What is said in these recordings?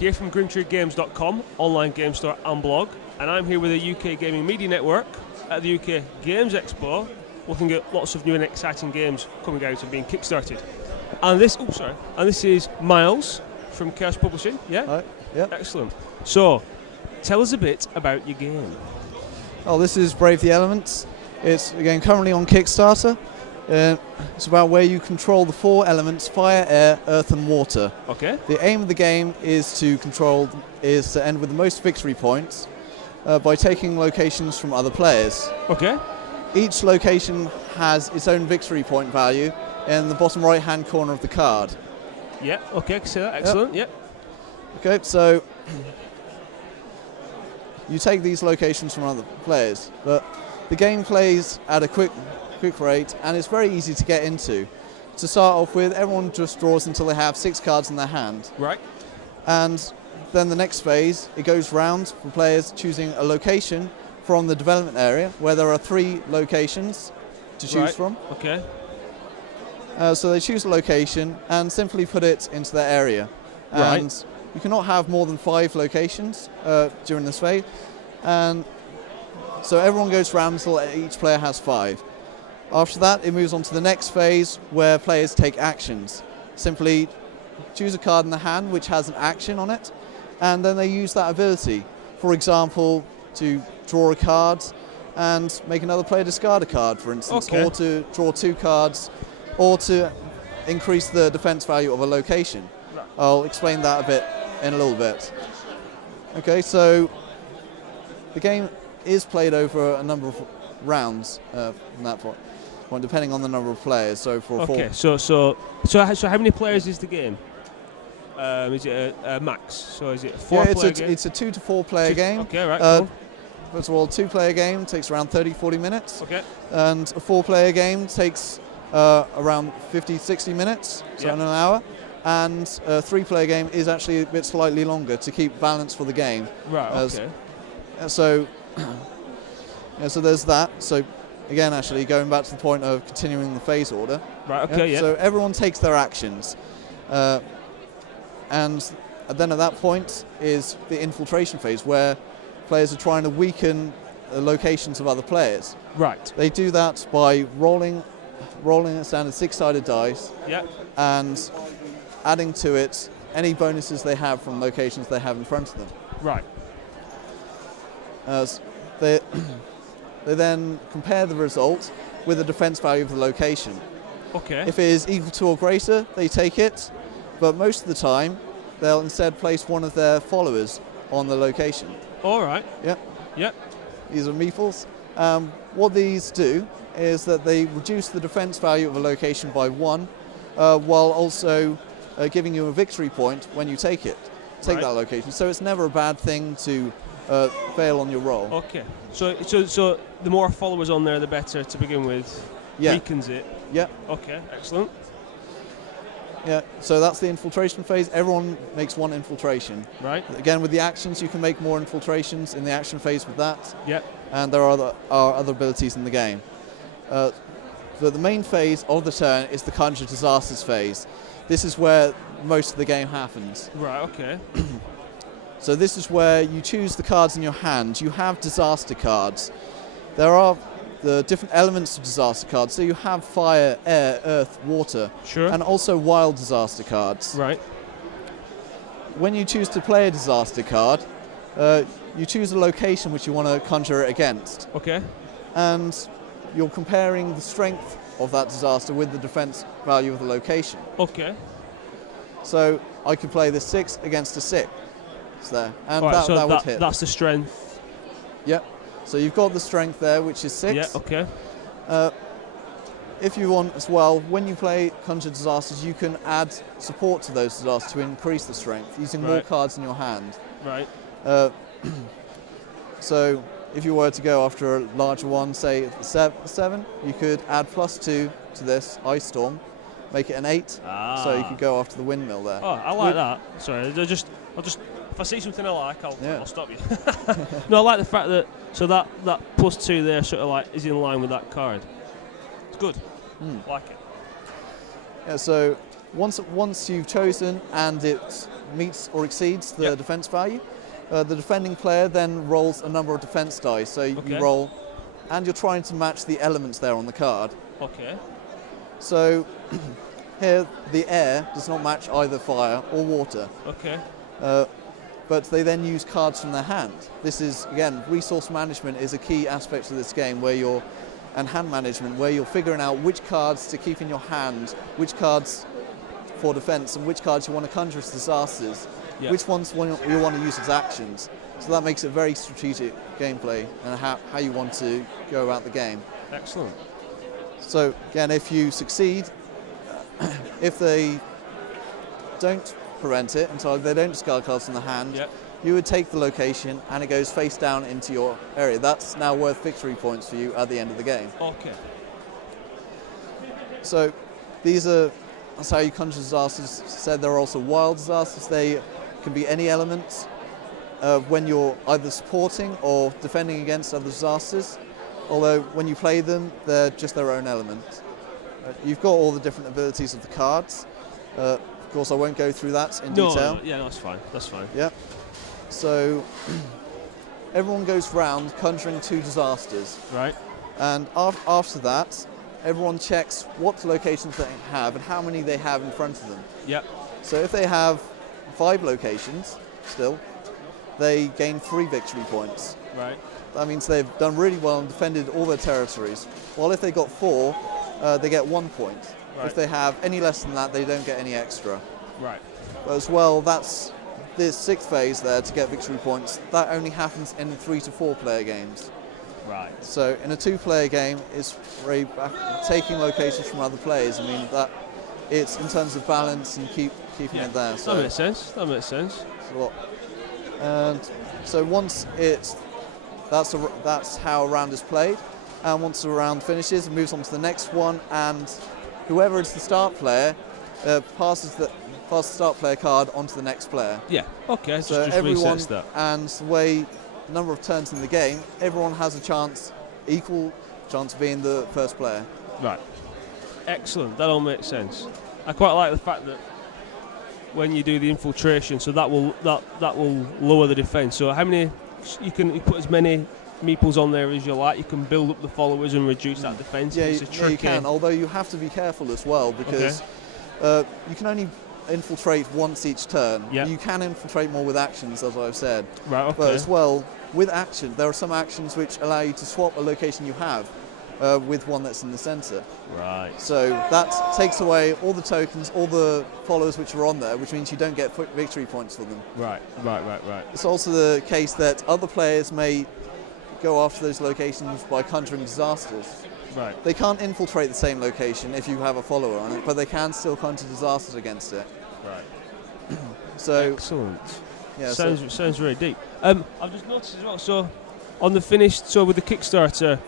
here from GrimTreeGames.com, online game store and blog, and I'm here with the UK Gaming Media Network at the UK Games Expo, looking at lots of new and exciting games coming out and being kickstarted. And this is Miles from Chaos Publishing. Yeah. Hi. Yeah. Excellent. So, tell us a bit about your game. Oh, this is Brave the Elements. It's again currently on Kickstarter. It's about where you control the 4 elements: fire, air, earth, and water. Okay. The aim of the game is to end with the most victory points by taking locations from other players. Okay. Each location has its own victory point value in the bottom right-hand corner of the card. Yeah. Okay. So excellent. Yep. Okay. So you take these locations from other players, but the game plays at a quick rate, and it's very easy to get into. To start off with, everyone just draws until they have 6 cards in their hand. Right. And then the next phase, it goes round for players choosing a location from the development area, where there are 3 locations to choose from. Okay. So they choose a location and simply put it into their area. Right. And you cannot have more than 5 locations during this phase. And so everyone goes round until each player has 5. After that, it moves on to the next phase where players take actions. Simply choose a card in the hand which has an action on it, and then they use that ability. For example, to draw a card and make another player discard a card, for instance, or to draw 2 cards, or to increase the defense value of a location. Right. I'll explain that a bit in a little bit. Okay, so the game is played over a number of rounds from that point, depending on the number of players. So for so how many players is the game? Is it a max? So is it a 4-player game? It's a 2 to 4 player game. Okay, right. Cool. First of all, a 2-player game takes around 30-40 minutes. Okay. And a 4-player game takes around 50-60 minutes, so in an hour. And a 3-player game is actually a bit slightly longer to keep balance for the game. Right. Okay. So there's that. So again, actually going back to the point of continuing the phase order. Right. Okay. Yeah. So everyone takes their actions, and then at that point is the infiltration phase, where players are trying to weaken the locations of other players. Right. They do that by rolling a standard 6-sided dice. Yeah. And adding to it any bonuses they have from locations they have in front of them. Right. They then compare the result with the defense value of the location. Okay. If it is equal to or greater, they take it, but most of the time they'll instead place one of their followers on the location. All right. Yep. Yep. These are meeples. What these do is that they reduce the defense value of a location by 1, while also giving you a victory point when you take that location. So it's never a bad thing to fail on your roll. Okay. So the more followers on there, the better to begin with. Yeah. Weakens it. Yeah. Okay. Excellent. Yeah. So that's the infiltration phase. Everyone makes 1 infiltration. Right. Again, with the actions, you can make more infiltrations in the action phase with that. Yep. And there are other abilities in the game. So the main phase of the turn is the Conjure Disasters phase. This is where most of the game happens. Right. Okay. So this is where you choose the cards in your hand. You have disaster cards. There are the different elements of disaster cards. So you have fire, air, earth, water, and also wild disaster cards. Right. When you choose to play a disaster card, you choose a location which you want to conjure it against. Okay. And you're comparing the strength of that disaster with the defense value of the location. Okay. So I could play the 6 against a 6 there, and right, that would hit. That's the strength. Yep. So you've got the strength there, which is 6. Yeah. Okay. If you want as well, when you play Conjure Disasters, you can add support to those disasters to increase the strength using more cards in your hand. Right. So if you were to go after a larger one, say 7, you could add +2 to this Ice Storm, make it an 8. So you could go after the windmill there. Oh, I like that. Sorry, I'll just if I see something I like, I'll stop you. No, I like the fact that that +2 there sort of like is in line with that card. It's good. Like it. Yeah. So once you've chosen and it's meets or exceeds the Yep. defense value, the defending player then rolls a number of defense dice. So Okay. you roll, and you're trying to match the elements there on the card. Okay. So here, the air does not match either fire or water. Okay. But they then use cards from their hand. This is, again, resource management is a key aspect of this game and hand management, where you're figuring out which cards to keep in your hand, which cards for defense, and which cards you want to conjure as disasters, Yep. which ones you want to use as actions. So that makes it very strategic gameplay and how you want to go about the game. Excellent. So again, if you succeed, if they don't prevent it, and so they don't discard cards from the hand, Yep. you would take the location and it goes face down into your area. That's now worth victory points for you at the end of the game. Okay. So that's how you conjure disasters. Said there are also wild disasters. They can be any elements when you're either supporting or defending against other disasters. Although when you play them, they're just their own element. You've got all the different abilities of the cards. Of course, I won't go through that in detail. No, yeah, that's fine. That's fine. Yeah. So everyone goes round conjuring 2 disasters. Right. And after that, everyone checks what locations they have and how many they have in front of them. Yep. So if they have 5 locations still, they gain 3 victory points. Right. That means they've done really well and defended all their territories. While if they got 4, they get 1 point. Right. If they have any less than that, they don't get any extra. Right. But as well, that's the 6th phase there to get victory points. That only happens in 3 to 4 player games. Right. So in a 2-player game, it's very taking locations from other players. I mean, that it's in terms of balance and keeping it there. So That makes sense. That makes sense. it's a lot. And so once that's how a round is played. And once the round finishes, it moves on to the next one, and whoever is the start player passes the start player card onto the next player. Yeah. Okay. So just everyone, resets that. and the number of turns in the game, everyone has equal chance of being the first player. Right. Excellent. That all makes sense. I quite like the fact that when you do the infiltration, so that will lower the defense. So how many you put as many meeples on there as you like. You can build up the followers and reduce that defense. Yeah, it's a tricky. you can. Although you have to be careful as well, because you can only infiltrate once each turn. Yep. You can infiltrate more with actions, as I've said. Right. Okay. But as well, with action, there are some actions which allow you to swap a location you have with one that's in the centre. Right. So that takes away all the tokens, all the followers which are on there, which means you don't get victory points for them. Right. It's also the case that other players may go after those locations by conjuring disasters. Right. They can't infiltrate the same location if you have a follower on it, but they can still conjure disasters against it. Right. So excellent. yeah, sounds very deep. I've just noticed as well. So on the finished, so with the Kickstarter,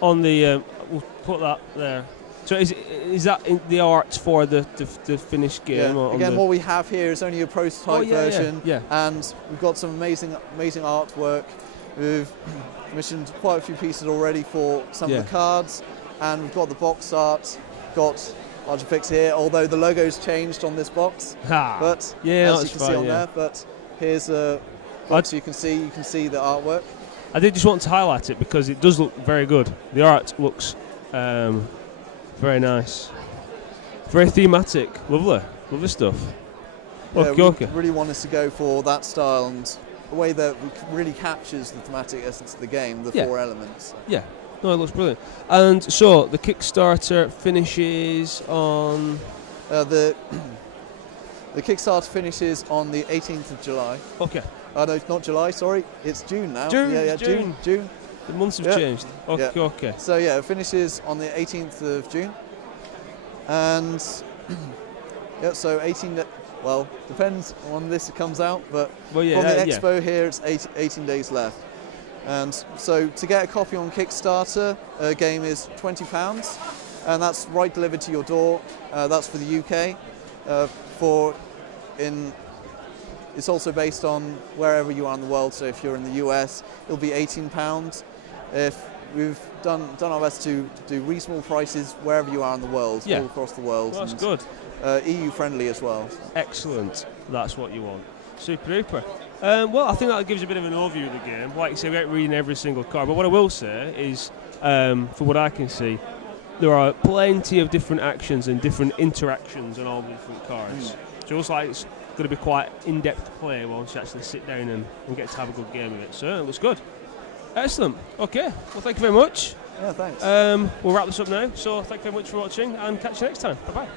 on the we'll put that there. So is that in the art for the finished game? yeah. Or Again, what we have here is only a prototype version, yeah. and we've got some amazing artwork. We've commissioned quite a few pieces already for some of the cards, and we've got the box art, got larger pics here, although the logo's changed on this box. But as you can see on there, but here's a box you can see the artwork. I did just want to highlight it because it does look very good. The art looks very nice. Very thematic. Lovely stuff. Yeah, we really want us to go for that style and a way that really captures the thematic essence of the game, the 4 elements. Yeah, no, it looks brilliant. And so the Kickstarter finishes on the Kickstarter finishes on the 18th of July. Okay. No, not July. Sorry, it's June now. June. The months have changed. Okay. Yeah. Okay. So yeah, it finishes on the 18th of June, and so 18. Well, depends on when this comes out, but from the expo here, it's 18 days left. And so to get a copy on Kickstarter, a game is £20, and that's right delivered to your door. That's for the UK. It's also based on wherever you are in the world. So if you're in the US, it'll be £18. If we've done our best to do reasonable prices wherever you are in the world, all across the world. Well, that's good. EU friendly as well. Excellent. That's what you want. Super duper. Well, I think that gives you a bit of an overview of the game. Like you say, without reading every single card. But what I will say is, from what I can see, there are plenty of different actions and different interactions on all the different cards. So it looks like it's going to be quite in-depth play once you actually sit down and get to have a good game of it. So it looks good. Excellent. Okay. Well, thank you very much. Yeah, thanks. We'll wrap this up now. So thank you very much for watching and catch you next time. Bye-bye.